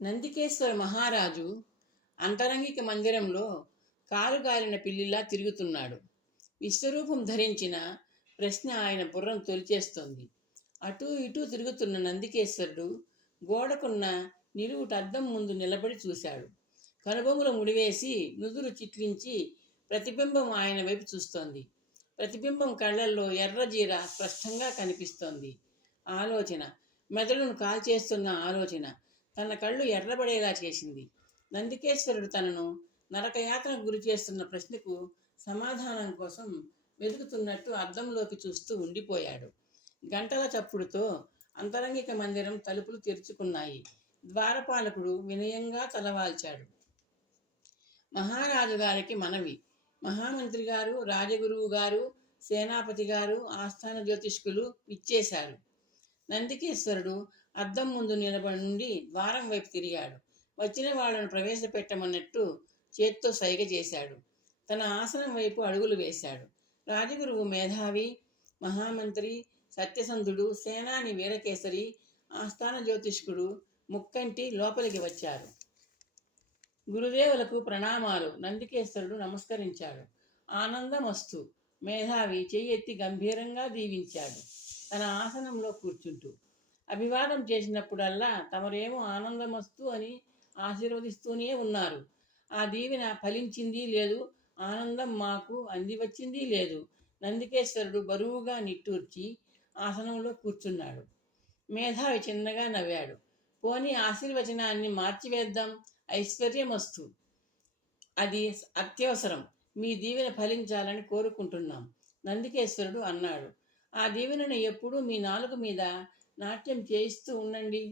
నందికేశ్వర మహారాజు అంతరంగిక మందిరంలో కాలుగాలిన పిల్లిలా తిరుగుతున్నాడు. విశ్వరూపం ధరించిన ప్రశ్న ఆయన బుర్రం తొలిచేస్తోంది. అటూ ఇటూ తిరుగుతున్న నందికేశ్వరుడు గోడకున్న నిలువుట అద్దం ముందు నిలబడి చూశాడు. కనుబొమ్మలు ముడివేసి నుదురు చిట్లించి ప్రతిబింబం ఆయన వైపు చూస్తోంది. ప్రతిబింబం కళ్ళల్లో ఎర్రజీర స్పష్టంగా కనిపిస్తోంది. ఆలోచన, మెదడును కాల్చేస్తున్న ఆలోచన తన కళ్ళు ఎర్రబడేలా చేసింది. నందికేశ్వరుడు తనను నరకయాతనకు గురి చేస్తున్న ప్రశ్నకు సమాధానం కోసం వెతుకుతున్నట్టు అద్దంలోకి చూస్తూ ఉండిపోయాడు. గంటల చప్పుడుతో అంతరంగిక మందిరం తలుపులు తెరుచుకున్నాయి. ద్వారపాలకుడు వినయంగా తలవాల్చాడు. మహారాజు గారికి మనవి. మహామంత్రి గారు, రాజగురువు గారు, సేనాపతి గారు, ఆస్థాన జ్యోతిష్కులు ఇచ్చేశారు. నందికేశ్వరుడు అద్దం ముందు నిలబడి నుండి ద్వారం వైపు తిరిగాడు. వచ్చిన వాళ్ళను ప్రవేశపెట్టమన్నట్టు చేత్తో సైగ చేశాడు. తన ఆసనం వైపు అడుగులు వేశాడు. రాజగురువు మేధావి, మహామంత్రి సత్యసంధుడు, సేనాని వీరకేసరి, ఆస్థాన జ్యోతిష్కుడు ముక్కంటి లోపలికి వచ్చారు. గురుదేవులకు ప్రణామాలు. నందికేశ్వరుడు నమస్కరించాడు. ఆనందమస్తు. మేధావి చెయ్యెత్తి గంభీరంగా దీవించాడు తన ఆసనంలో కూర్చుంటూ. అభివాదం చేసినప్పుడల్లా తమరేమో ఆనందమస్తు అని ఆశీర్వదిస్తూనే ఉన్నారు. ఆ దీవెన ఫలించింది లేదు, ఆనందం మాకు అందివచ్చింది లేదు. నందికేశ్వరుడు బరువుగా నిట్టూర్చి ఆసనంలో కూర్చున్నాడు. మేధావి చిన్నగా నవ్వాడు. పోనీ ఆశీర్వచనాన్ని మార్చివేద్దాం. ఐశ్వర్యమస్తు. అది అత్యవసరం. మీ దీవెన ఫలించాలని కోరుకుంటున్నాం. నందికేశ్వరుడు అన్నాడు. ఆ దీవెనను ఎప్పుడూ మీ నాలుక మీద నాట్యం చేయిస్తూ ఉండండి.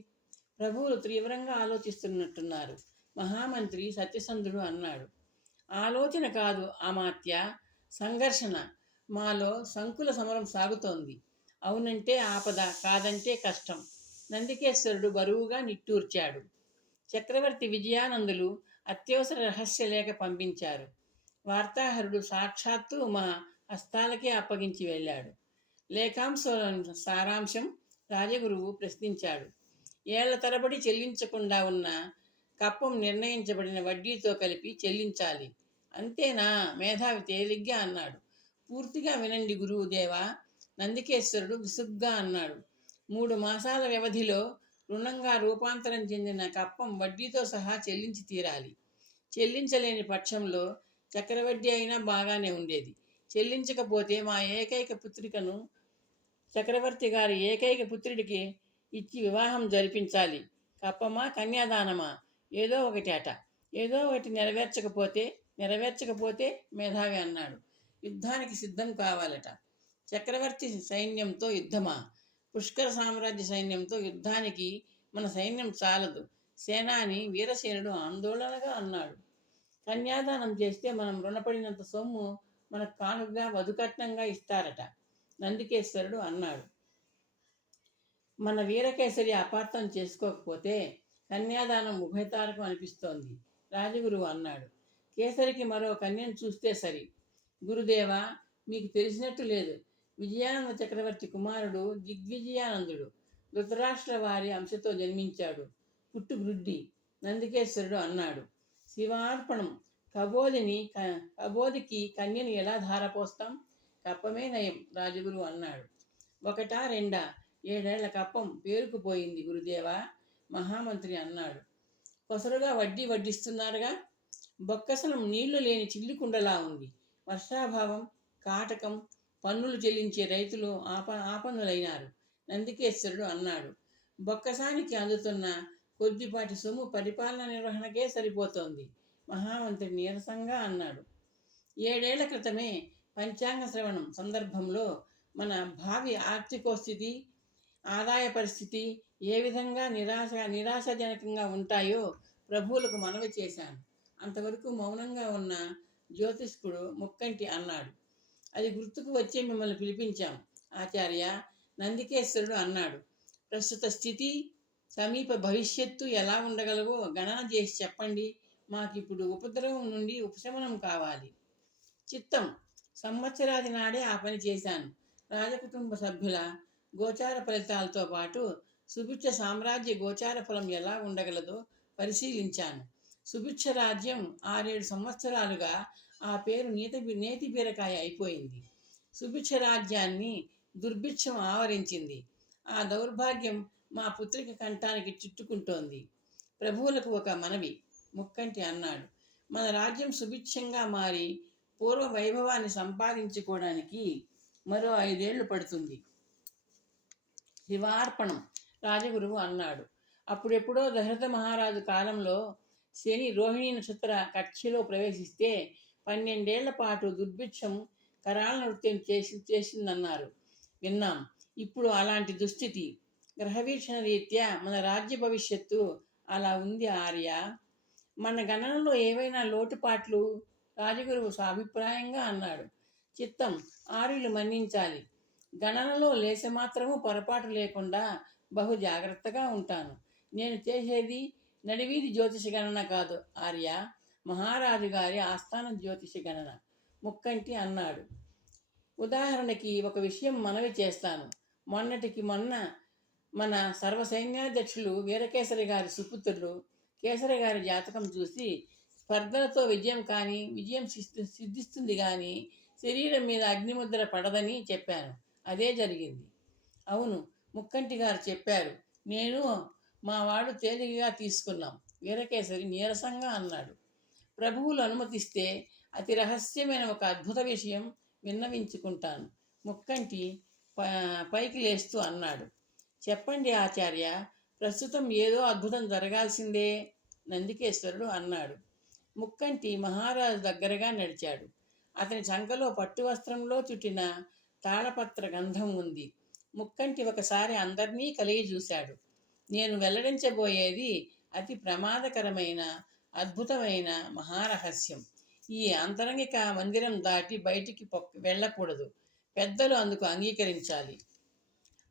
ప్రభువులు తీవ్రంగా ఆలోచిస్తున్నట్టున్నారు. మహామంత్రి సత్యసంధుడు అన్నాడు. ఆలోచన కాదు అమాత్య, సంఘర్షణ. మాలో సంకుల సమరం సాగుతోంది. అవునంటే ఆపద, కాదంటే కష్టం. నందికేశ్వరుడు బరువుగా నిట్టూర్చాడు. చక్రవర్తి విజయానందులు అత్యవసర రహస్య లేఖ పంపించారు. వార్తాహరుడు సాక్షాత్తు మా హస్తాలకే అప్పగించి వెళ్ళాడు. లేఖాంశం సారాంశం రాజగురువు ప్రశ్నించాడు. ఏళ్ల తరబడి చెల్లించకుండా ఉన్న కప్పం నిర్ణయించబడిన వడ్డీతో కలిపి చెల్లించాలి. అంతేనా? మేధావి తేలిగ్గా అన్నాడు. పూర్తిగా వినండి గురువుదేవా. నందికేశ్వరుడు విసుగ్గా అన్నాడు. 3 మాసాల వ్యవధిలో రుణంగా రూపాంతరం చెందిన కప్పం వడ్డీతో సహా చెల్లించి తీరాలి. చెల్లించలేని పక్షంలో చక్రవడ్డీ అయినా బాగానే ఉండేది. చెల్లించకపోతే మా ఏకైక పుత్రికను చక్రవర్తి గారి ఏకైక పుత్రుడికి ఇచ్చి వివాహం జరిపించాలి. కప్పమా, కన్యాదానమా, ఏదో ఒకటి అట. ఏదో ఒకటి నెరవేర్చకపోతే మేధావి అన్నాడు. యుద్ధానికి సిద్ధం కావాలట. చక్రవర్తి సైన్యంతో యుద్ధమా? పుష్కర సామ్రాజ్య సైన్యంతో యుద్ధానికి మన సైన్యం చాలదు. సేనాని వీరసేనుడు ఆందోళనగా అన్నాడు. కన్యాదానం చేస్తే మనం రుణపడినంత సొమ్ము మనకు కానుకగా వధుకట్నంగా ఇస్తారట. నందికేశ్వరుడు అన్నాడు. మన వీరకేసరి అపార్థం చేసుకోకపోతే కన్యాదానం ఉభయతారకం అనిపిస్తోంది. రాజగురువు అన్నాడు. కేసరికి మరో కన్యను చూస్తే సరి. గురుదేవా, మీకు తెలిసినట్టు లేదు. విజయానంద చక్రవర్తి కుమారుడు దిగ్విజయానందుడు ధృతరాష్ట్ర వారి అంశతో జన్మించాడు. పుట్టుగ్రుడ్డి. నందికేశ్వరుడు అన్నాడు. శివార్పణం. కబోదికి కన్యను ఎలా ధారపోస్తాం? కప్పమే నయం. రాజగురువు అన్నాడు. ఒకటా రెండా? 7 ఏళ్ల కప్పం పేరుకుపోయింది గురుదేవా. మహామంత్రి అన్నాడు. కొసరుగా వడ్డీ వడ్డిస్తున్నారుగా. బొక్కసనం నీళ్లు లేని చిల్లికుండలా ఉంది. వర్షాభావం, కాటకం, పన్నులు చెల్లించే రైతులు ఆపన్నులైనారు. నందికేశ్వరుడు అన్నాడు. బొక్కసానికి అందుతున్న కొద్దిపాటి సొమ్ము పరిపాలన నిర్వహణకే సరిపోతోంది. మహామంత్రి నీరసంగా అన్నాడు. 7 ఏళ్ల క్రితమే పంచాంగ శ్రవణం సందర్భంలో మన భావి ఆర్థికోస్థితి, ఆదాయ పరిస్థితి ఏ విధంగా నిరాశాజనకంగా ఉంటాయో ప్రభువులకు మనవి చేశాను. అంతవరకు మౌనంగా ఉన్న జ్యోతిష్కుడు ముక్కంటి అన్నాడు. అది గుర్తుకు వచ్చే మిమ్మల్ని పిలిపించాం ఆచార్య. నందికేశ్వరుడు అన్నాడు. ప్రస్తుత స్థితి, సమీప భవిష్యత్తు ఎలా ఉండగలవో గణన చేసి చెప్పండి. మాకిప్పుడు ఉపద్రవం నుండి ఉపశమనం కావాలి. చిత్తం. సంవత్సరాది నాడే ఆ పని చేశాను. రాజకుటుంబ సభ్యుల గోచార ఫలితాలతో పాటు సుభిక్ష సామ్రాజ్య గోచార ఫలం ఎలా ఉండగలదో పరిశీలించాను. సుభిక్ష రాజ్యం 6-7 సంవత్సరాలుగా ఆ పేరు నేతి బీరకాయ అయిపోయింది. సుభిక్ష రాజ్యాన్ని దుర్భిక్షం ఆవరించింది. ఆ దౌర్భాగ్యం మా పుత్రిక కంఠానికి చుట్టుకుంటోంది. ప్రభువులకు ఒక మనవి, ముక్కంటి అన్నాడు. మన రాజ్యం సుభిక్షంగా మారి పూర్వ వైభవాన్ని సంపాదించుకోవడానికి మరో 5 ఏళ్లు పడుతుంది. శివార్పణం, రాజగురువు అన్నాడు. అప్పుడెప్పుడో దశరథ మహారాజు కాలంలో శని రోహిణి నక్షత్ర కక్షలో ప్రవేశిస్తే 12 ఏళ్ల పాటు దుర్భిక్షం కరాళ నృత్యం చేసిందన్నారు, విన్నాం. ఇప్పుడు అలాంటి దుస్థితి. గ్రహవీక్షణ రీత్యా మన రాజ్య భవిష్యత్తు అలా ఉంది ఆర్య. మన గణనలో ఏవైనా లోటుపాట్లు? రాజగురువు సాభిప్రాయంగా అన్నాడు. చిత్తం, ఆర్యులు మన్నించాలి. గణనలో లేశమాత్రము పొరపాటు లేకుండా బహు జాగ్రత్తగా ఉంటాను. నేను చేసేది నడివీధి జ్యోతిష గణన కాదు ఆర్య, మహారాజు గారి ఆస్థాన జ్యోతిష గణన, ముక్కంటి అన్నాడు. ఉదాహరణకి ఒక విషయం మనవి చేస్తాను. మొన్నటికి మొన్న మన సర్వసైన్యాధ్యక్షులు వీరకేసరి గారి సుపుత్రుడు కేసరి గారి జాతకం చూసి స్పర్ధలతో విజయం సిద్ధిస్తుంది కానీ శరీరం మీద అగ్నిముద్ర పడదని చెప్పాను. అదే జరిగింది. అవును, ముక్కంటి గారు చెప్పారు. నేను మా వాడు తేలికగా తీసుకున్నాం, వీరకేసరి నీరసంగా అన్నాడు. ప్రభువులు అనుమతిస్తే అతి రహస్యమైన ఒక అద్భుత విషయం విన్నవించుకుంటాను, ముక్కంటి పైకి లేస్తూ అన్నాడు. చెప్పండి ఆచార్య, ప్రస్తుతం ఏదో అద్భుతం జరగాల్సిందే, నందికేశ్వరుడు అన్నాడు. ముక్కంటి మహారాజు దగ్గరగా నడిచాడు. అతని చంకలో పట్టు వస్త్రంలో చుట్టిన తాళపత్ర గంధం ఉంది. ముక్కంటి ఒకసారి అందరినీ కలిగి చూశాడు. నేను వెల్లడించబోయేది అతి ప్రమాదకరమైన అద్భుతమైన మహారహస్యం. ఈ అంతరంగిక మందిరం దాటి బయటికి వెళ్ళకూడదు. పెద్దలు అందుకు అంగీకరించాలి.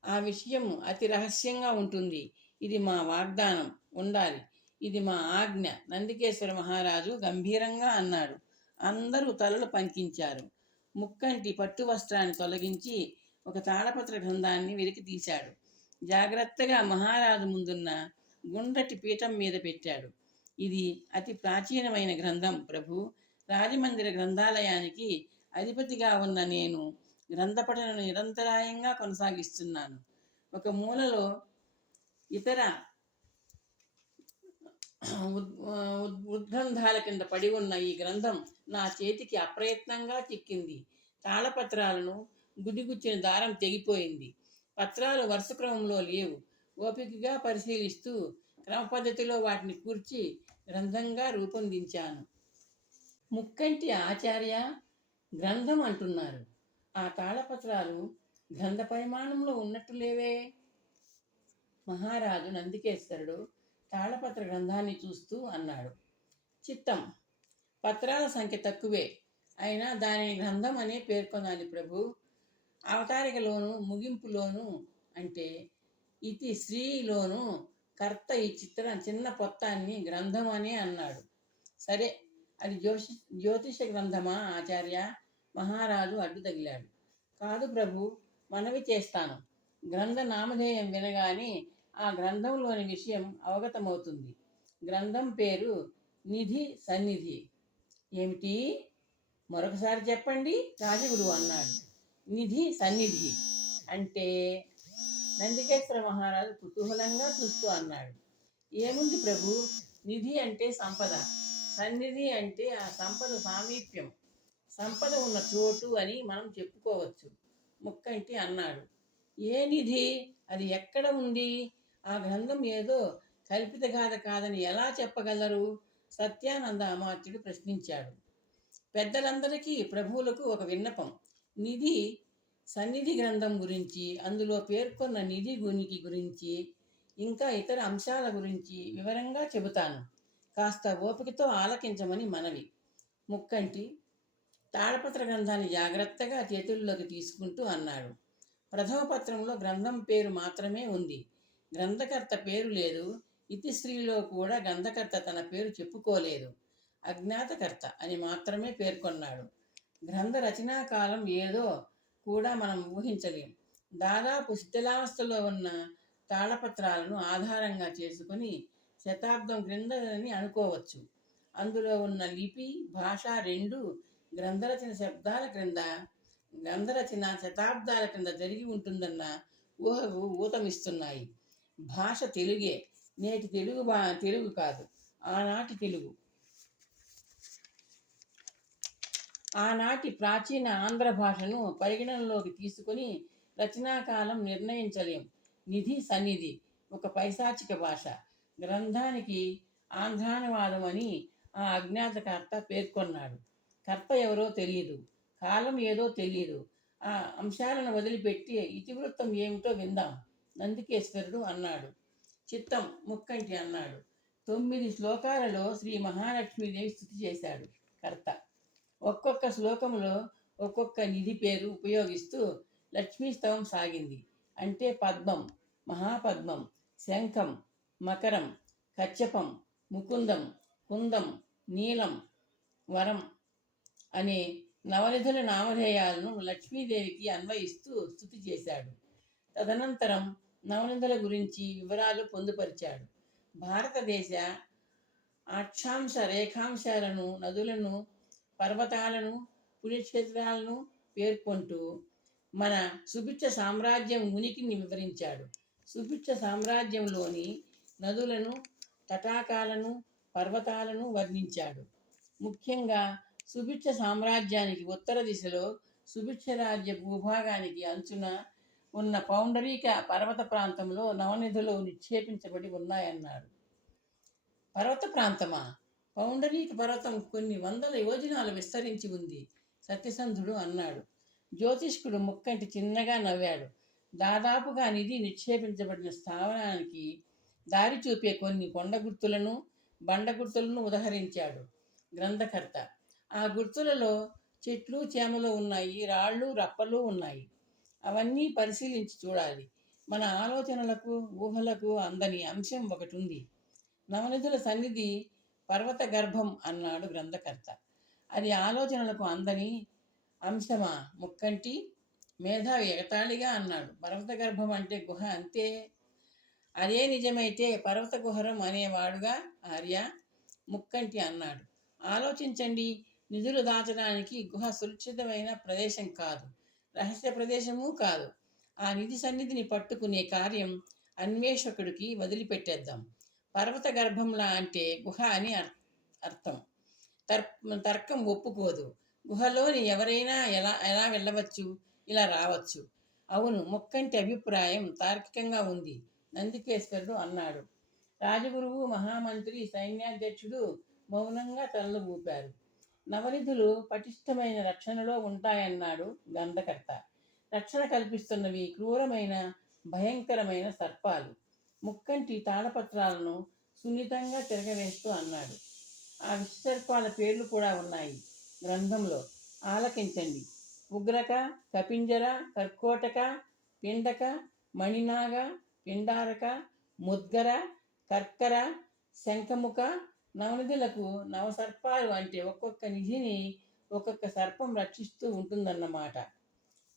ఆ విషయం అతి రహస్యంగా ఉంటుంది. ఇది మా వాగ్దానం, ఉండాలి. ఇది మా ఆజ్ఞ, నందికేశ్వర మహారాజు గంభీరంగా అన్నాడు. అందరూ తలలు పంకించారు. ముక్కంటి పట్టు వస్త్రాన్ని తొలగించి ఒక తాళపత్ర గ్రంథాన్ని వెలికి తీశాడు. జాగ్రత్తగా మహారాజు ముందున్న గుండ్రటి పీఠం మీద పెట్టాడు. ఇది అతి ప్రాచీనమైన గ్రంథం ప్రభు. రాజమందిర గ్రంథాలయానికి అధిపతిగా ఉన్న నేను గ్రంథపఠనను నిరంతరాయంగా కొనసాగిస్తున్నాను. ఒక మూలలో ఇతర ఉద్గ్రంథాల కింద పడి ఉన్న ఈ గ్రంథం నా చేతికి అప్రయత్నంగా చిక్కింది. తాళపత్రాలను గుదిగుచ్చిన దారం తెగిపోయింది. పత్రాలు వరుస క్రమంలో లేవు. ఓపికగా పరిశీలిస్తూ క్రమ పద్ధతిలో వాటిని కూర్చి గ్రంథంగా రూపొందించాను. ముక్కంటి ఆచార్య, గ్రంథం అంటున్నారు. ఆ తాళపత్రాలు గ్రంథ పరిమాణంలో ఉన్నట్టు లేవే. మహారాజు నందికేశ్వరుడు తాళపత్ర గ్రంథాన్ని చూస్తూ అన్నాడు. చిత్తం, పత్రాల సంఖ్య తక్కువే, అయినా దానిని గ్రంథం అనే పేర్కొనాలి ప్రభు. అవతారికలోను ముగింపులోను అంటే ఇతి శ్రీలోను కర్త ఈ చిన్న పొత్తాన్ని గ్రంథం అనే అన్నాడు. సరే, అది జ్యోతిష గ్రంథమా ఆచార్య? మహారాజు అడ్డు తగిలాడు. కాదు ప్రభు, మనవి చేస్తాను. గ్రంథ నామధేయం వినగానే ఆ గ్రంథంలోని విషయం అవగతమవుతుంది. గ్రంథం పేరు నిధి సన్నిధి. ఏమిటి? మరొకసారి చెప్పండి, రాజగురువు అన్నాడు. నిధి సన్నిధి అంటే? నందికేశ్వర మహారాజు కుతూహలంగా చూస్తూ అన్నాడు. ఏముంది ప్రభు, నిధి అంటే సంపద, సన్నిధి అంటే ఆ సంపద సామీప్యం, సంపద ఉన్న చోటు అని మనం చెప్పుకోవచ్చు, ముక్కంటి అన్నాడు. ఏ నిధి? అది ఎక్కడ ఉంది? ఆ గ్రంథం ఏదో కల్పిత గాథ కాదని ఎలా చెప్పగలరు? సత్యానంద అమాత్యుడు ప్రశ్నించాడు. పెద్దలందరికీ ప్రభువులకు ఒక విన్నపం. నిధి సన్నిధి గ్రంథం గురించి, అందులో పేర్కొన్న నిధి గునికి గురించి, ఇంకా ఇతర అంశాల గురించి వివరంగా చెబుతాను. కాస్త ఓపికతో ఆలకించమని మనవి. ముక్కంటి తాళపత్ర గ్రంథాన్ని జాగ్రత్తగా చేతుల్లోకి తీసుకుంటూ అన్నాడు. ప్రథమ పత్రంలో గ్రంథం పేరు మాత్రమే ఉంది. గ్రంథకర్త పేరు లేదు. ఇతిశ్రీలో కూడా గ్రంథకర్త తన పేరు చెప్పుకోలేదు. అజ్ఞాతకర్త అని మాత్రమే పేర్కొన్నాడు. గ్రంథ రచనా కాలం ఏదో కూడా మనం ఊహించలేం. దాదాపు శిథిలావస్థలో ఉన్న తాళపత్రాలను ఆధారంగా చేసుకుని శతాబ్దం క్రిందని అనుకోవచ్చు. అందులో ఉన్న లిపి భాష రెండు గ్రంథరచన శతాబ్దాల క్రింద జరిగి ఉంటుందన్న ఊహకు ఊతమిస్తున్నాయి. భాష తెలుగే, నేటి తెలుగు కాదు, ఆనాటి తెలుగు. ఆనాటి ప్రాచీన ఆంధ్ర భాషను పరిగణనలోకి తీసుకొని రచనాకాలం నిర్ణయించలేం. నిధి సన్నిధి ఒక పైశాచిక భాష. గ్రంథానికి ఆంధ్రానువాదం అని ఆ అజ్ఞాతకర్త పేర్కొన్నాడు. కర్త ఎవరో తెలియదు, కాలం ఏదో తెలియదు. ఆ అంశాలను వదిలిపెట్టి ఇతివృత్తం ఏమిటో విందాం, నందికేశ్వరుడు అన్నాడు. చిత్తం ముక్కంటి అన్నాడు. 9 శ్లోకాలలో శ్రీ మహాలక్ష్మీదేవి స్తుతి చేశాడు కర్త. ఒక్కొక్క శ్లోకములో ఒక్కొక్క నిధి పేరు ఉపయోగిస్తూ లక్ష్మీస్తవం సాగింది. అంటే పద్మం, మహాపద్మం, శంఖం, మకరం, కచ్చపం, ముకుందం, కుందం, నీలం, వరం అనే నవనిధుల నామధేయాలను లక్ష్మీదేవికి అన్వయిస్తూ స్తుతి చేశాడు. తదనంతరం నవనిధుల గురించి వివరాలు పొందుపరిచాడు. భారతదేశ అక్షాంశ రేఖాంశాలను, నదులను, పర్వతాలను, పుణ్యక్షేత్రాలను పేర్కొంటూ మన సుభిక్ష సామ్రాజ్యం ఉనికిని వివరించాడు. సుభిక్ష సామ్రాజ్యంలోని నదులను, తటాకాలను, పర్వతాలను వర్ణించాడు. ముఖ్యంగా సుభిక్ష సామ్రాజ్యానికి ఉత్తర దిశలో సుభిక్ష రాజ్య భూభాగానికి అంచున ఉన్న పౌండరీక పర్వత ప్రాంతంలో నవనిధులు నిక్షేపించబడి ఉన్నాయన్నాడు. పర్వత ప్రాంతమా? పౌండరీక పర్వతం కొన్ని వందల యోజనాలు విస్తరించి ఉంది, సత్యసంధుడు అన్నాడు. జ్యోతిష్కుడు ముక్కంటి చిన్నగా నవ్వాడు. దాదాపుగా నిధి నిక్షేపించబడిన స్థావరానికి దారి చూపే కొన్ని కొండ గుర్తులను, బండ గుర్తులను ఉదహరించాడు గ్రంథకర్త. ఆ గుర్తులలో చెట్లు చేమలు ఉన్నాయి, రాళ్ళు రప్పలు ఉన్నాయి. అవన్నీ పరిశీలించి చూడాలి. మన ఆలోచనలకు ఊహలకు అందని అంశం ఒకటి ఉంది. నవనిధుల సన్నిధి పర్వత గర్భం అన్నాడు గ్రంథకర్త. అది ఆలోచనలకు అందని అంశమా ముక్కంటి? మేధావి ఎగతాళిగా అన్నాడు. పర్వత గర్భం అంటే గుహ అంతే. అదే నిజమైతే పర్వత గుహరం అనేవాడుగా ఆర్య, ముక్కంటి అన్నాడు. ఆలోచించండి. నిధులు దాచడానికి గుహ సురక్షితమైన ప్రదేశం కాదు, రహస్య ప్రదేశము కాదు. ఆ నిధి సన్నిధిని పట్టుకునే కార్యం అన్వేషకుడికి వదిలిపెట్టేద్దాం. పర్వత గర్భంలా అంటే గుహ అని అర్థం. తర్కం ఒప్పుకోదు. గుహలోని ఎవరైనా ఎలా వెళ్ళవచ్చు, ఇలా రావచ్చు. అవును, ముక్కంటి అభిప్రాయం తార్కికంగా ఉంది, నందికేశ్వరుడు అన్నాడు. రాజగురువు, మహామంత్రి, సైన్యాధ్యక్షుడు మౌనంగా తలలు ఊపారు. నవనిధులు పటిష్టమైన రక్షణలో ఉంటాయన్నాడు గ్రంథకర్త. రక్షణ కల్పిస్తున్నవి క్రూరమైన భయంకరమైన సర్పాలు. ముక్కంటి తాళపత్రాలను సున్నితంగా తిరగవేస్తూ అన్నాడు. ఆ విషసర్పాల పేర్లు కూడా ఉన్నాయి గ్రంథంలో, ఆలకించండి. ఉగ్రక, కపింజర, కర్కోటక, పిండక, మణినాగ, పిండారక, ముద్గర, కర్కర, శంఖముఖ. నవనిధులకు నవసర్పాలు అంటే ఒక్కొక్క నిధిని ఒక్కొక్క సర్పం రక్షిస్తూ ఉంటుందన్నమాట.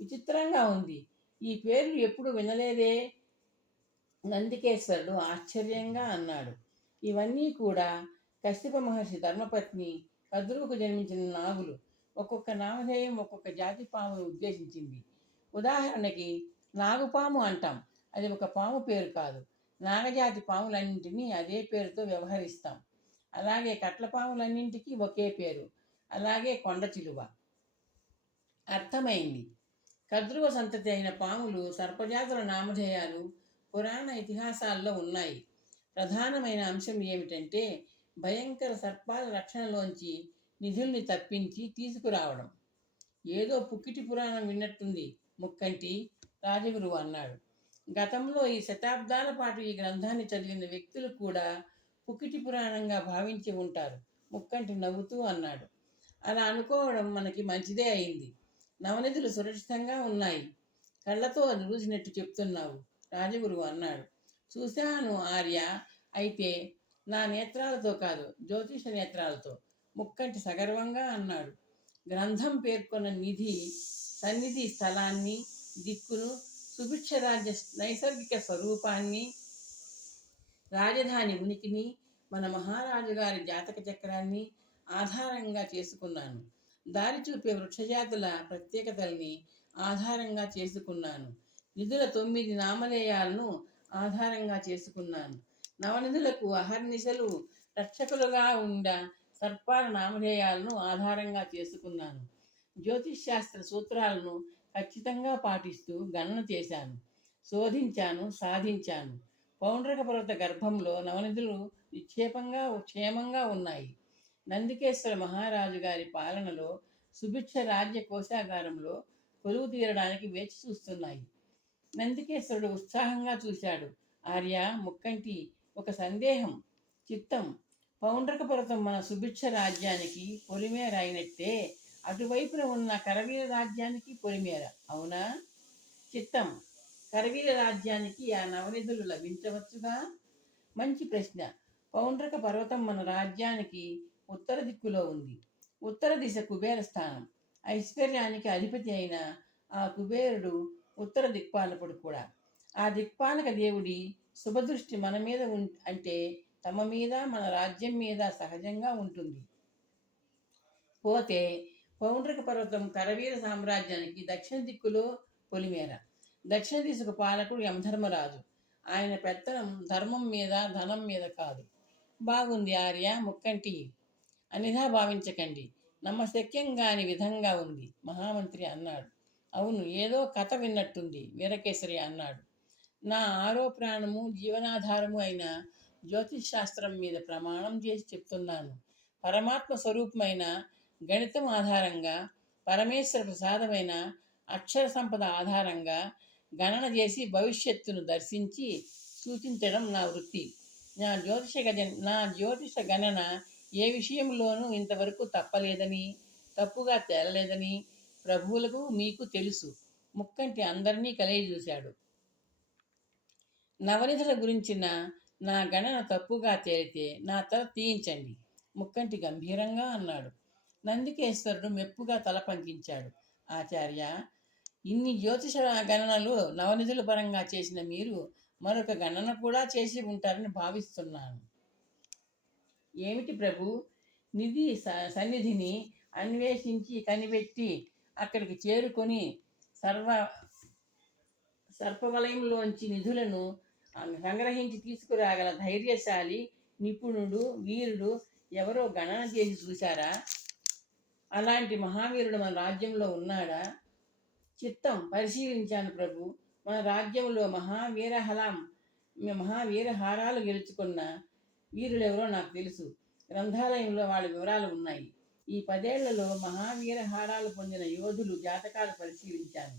విచిత్రంగా ఉంది, ఈ పేర్లు ఎప్పుడు వినలేదే, నందికేశ్వరుడు ఆశ్చర్యంగా అన్నాడు. ఇవన్నీ కూడా కశ్యప మహర్షి ధర్మపత్ని కద్రువుకు జన్మించిన నాగులు. ఒక్కొక్క నామధేయం ఒక్కొక్క జాతి పామును ఉద్దేశించింది. ఉదాహరణకి నాగుపాము అంటాం, అది ఒక పాము పేరు కాదు. నాగజాతి పాములన్నింటినీ అదే పేరుతో వ్యవహరిస్తాం. అలాగే కట్లపాములన్నింటికీ ఒకే పేరు. అలాగే కొండ చిలువ. అర్థమైంది. కద్రువ సంతతి అయిన పాములు, సర్పజాతుల నామధేయాలు పురాణ ఇతిహాసాల్లో ఉన్నాయి. ప్రధానమైన అంశం ఏమిటంటే భయంకర సర్పాల రక్షణలోంచి నిధుల్ని తప్పించి తీసుకురావడం. ఏదో పుక్కిటి పురాణం విన్నట్టుంది ముక్కంటి, రాజగురువు అన్నాడు. గతంలో ఈ శతాబ్దాల పాటు ఈ గ్రంథాన్ని చదివిన వ్యక్తులు కూడా పుక్కిటి పురాణంగా భావించి ఉంటారు, ముక్కంటి నవ్వుతూ అన్నాడు. అలా అనుకోవడం మనకి మంచిదే అయింది. నవనిధులు సురక్షితంగా ఉన్నాయి. కళ్ళతో చూసినట్టు చెప్తున్నావు, రాజగురువు అన్నాడు. చూశాను ఆర్య, అయితే నా నేత్రాలతో కాదు, జ్యోతిష నేత్రాలతో, ముక్కంటి సగర్వంగా అన్నాడు. గ్రంథం పేర్కొన్న సన్నిధి స్థలాన్ని, దిక్కును, సుభిక్ష రాజ్య నైసర్గిక స్వరూపాన్ని, రాజధాని ఉనికిని, మన మహారాజు గారి జాతక చక్రాన్ని ఆధారంగా చేసుకున్నాను. దారి చూపే వృక్షజాతుల ప్రత్యేకతల్ని ఆధారంగా చేసుకున్నాను. నిధుల 9 నామధేయాలను ఆధారంగా చేసుకున్నాను. నవనిధులకు అహర్నిశలు రక్షకులుగా ఉండ సర్పాల నామధేయాలను ఆధారంగా చేసుకున్నాను. జ్యోతిష్ శాస్త్ర సూత్రాలను ఖచ్చితంగా పాటిస్తూ గణన చేశాను, శోధించాను, సాధించాను. పౌండ్రక పర్వత గర్భంలో నవనిధులు నిక్షేపంగా క్షేమంగా ఉన్నాయి. నందికేశ్వర మహారాజు గారి పాలనలో సుభిక్ష రాజ్య కోశాగారంలో కొలువు తీరడానికి వేచి చూస్తున్నాయి. నందికేశ్వరుడు ఉత్సాహంగా చూశాడు. ఆర్య, ముక్కంటి, ఒక సందేహం. చిత్తం. పౌండ్రక పర్వతం మన సుభిక్ష రాజ్యానికి పొలిమేర అయినట్టే అటువైపున ఉన్న కరవీర రాజ్యానికి పొలిమేర, అవునా? చిత్తం. కరవీర రాజ్యానికి ఆ నవనిధులు లభించవచ్చుగా? మంచి ప్రశ్న. పౌండ్రక పర్వతం మన రాజ్యానికి ఉత్తర దిక్కులో ఉంది. ఉత్తర దిశ కుబేర స్థానం. ఐశ్వర్యానికి అధిపతి అయిన ఆ కుబేరుడు ఉత్తర దిక్పాలకుడు కూడా. ఆ దిక్పాలక దేవుడి శుభదృష్టి మన మీద అంటే తమ మీద, మన రాజ్యం మీద సహజంగా ఉంటుంది. పోతే పౌండ్రక పర్వతం కరవీర సామ్రాజ్యానికి దక్షిణ దిక్కులో పొలిమేర. దక్షిణ దిశకు పాలకుడు యమధర్మరాజు. ఆయన పెత్తనం ధర్మం మీద, ధనం మీద కాదు. బాగుంది ఆర్య, ముక్కంటి, అనిధా భావించకండి. నమ్మశక్యం కాని విధంగా ఉంది, మహామంత్రి అన్నాడు. అవును, ఏదో కథ విన్నట్టుంది, వీరకేసరి అన్నాడు. నా ఆరో ప్రాణము, జీవనాధారము అయిన జ్యోతిష్ శాస్త్రం మీద ప్రమాణం చేసి చెప్తున్నాను. పరమాత్మ స్వరూపమైన గణితం ఆధారంగా, పరమేశ్వర ప్రసాదమైన అక్షర సంపద ఆధారంగా గణన చేసి భవిష్యత్తును దర్శించి సూచించడం నా వృత్తి. నా జ్యోతిష గణన ఏ విషయంలోనూ ఇంతవరకు తప్పలేదని, తప్పుగా తేలలేదని ప్రభువులకు మీకు తెలుసు. ముక్కంటి అందరినీ కలిగి చూశాడు. నవనిధుల గురించిన నా గణన తప్పుగా తేలితే నా తల తీయించండి, ముక్కంటి గంభీరంగా అన్నాడు. నందికేశ్వరుడు మెప్పుగా తల పంకించాడు. ఆచార్య, ఇన్ని జ్యోతిష గణనలు నవనిధుల పరంగా చేసిన మీరు మరొక గణన కూడా చేసి ఉంటారని భావిస్తున్నాను. ఏమిటి ప్రభు? నిధి సన్నిధిని అన్వేషించి కనిపెట్టి అక్కడికి చేరుకొని సర్పవలయంలోంచి నిధులను సంగ్రహించి తీసుకురాగల ధైర్యశాలి, నిపుణుడు, వీరుడు ఎవరో గణన చేసి చూశారా? అలాంటి మహావీరుడు మన రాజ్యంలో ఉన్నాడా? చిత్తం. పరిశీలించాను ప్రభు. మన రాజ్యంలో మహావీరహారాలు గెలుచుకున్న వీరులెవరో నాకు తెలుసు. గ్రంథాలయంలో వాళ్ళ వివరాలు ఉన్నాయి. ఈ 10 ఏళ్లలో మహావీరహారాలు పొందిన యోధులు జాతకాలు పరిశీలించాను.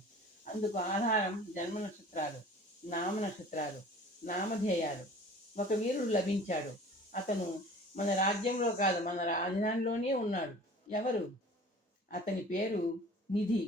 అందుకు ఆధారం జన్మ నక్షత్రాలు, నామ నక్షత్రాలు, నామధేయాలు. ఒక వీరుడు లభించాడు. అతను మన రాజ్యంలో కాదు, మన రాజధానిలోనే ఉన్నాడు. ఎవరు? అతని పేరు నిధి.